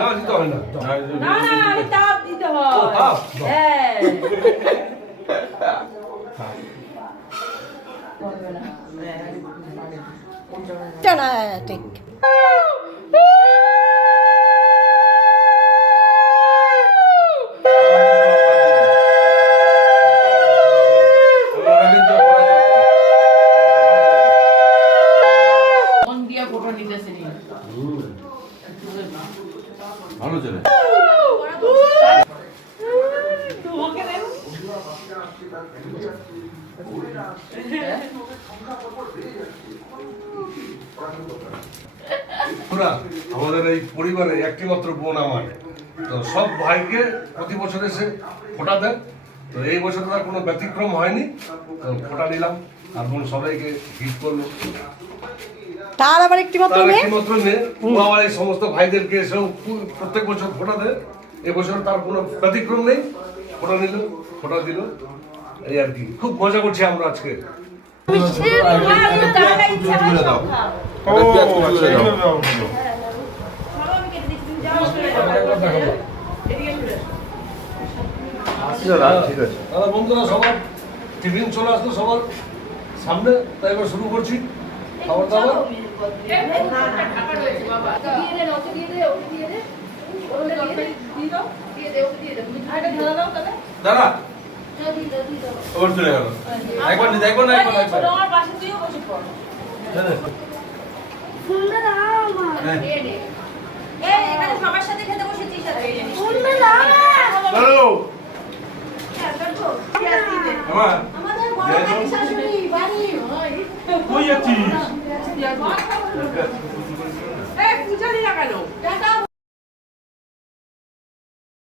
না দিতে হয় না। না না আমি তাপ দিতে হয়। ও, তাপ? হ্যাঁ। Dramatic. মন দিয়া ফটো নিতেছে নি। ভালো চলে তোমাকে দেব। আমাদের এই পরিবারে একটি মাত্র বোন আমার, তো সব ভাইকে প্রতি বছর এসে ফোঁটা দেয়। তো এই বছর তার কোনো ব্যতিক্রম হয়নি, তো ফোঁটা নিলাম আর বোন সবাইকে গিফট করলো। তার আবার একটি মাত্র তার মেয়ে। একটি মাত্র মেয়ে, ও আবার এই সমস্ত ভাইদেরকে এসেও প্রত্যেক বছর ফোঁটা দেয়। এবছর তার কোনো ব্যতিক্রম নেই, ফোঁটা নিল, ফোঁটা দিল, এই আর কি। খুব মজা করছি আমরা আজকে। ঠিক আছে দাদা বন্ধুরা সবার টিফিন চলে আসলো সবার সামনে, তাই এবার শুরু করছি খাবার দাবার। দাদা ওর চলে গেল একবার নি দেখো না একবার একবার সবার সাথে খেতে বসেছিস হ্যালো আমার আমাদের বড় বাড়ি শাশুড়ি বাড়ি কই যাচ্ছিস পূজা দিলা কেন?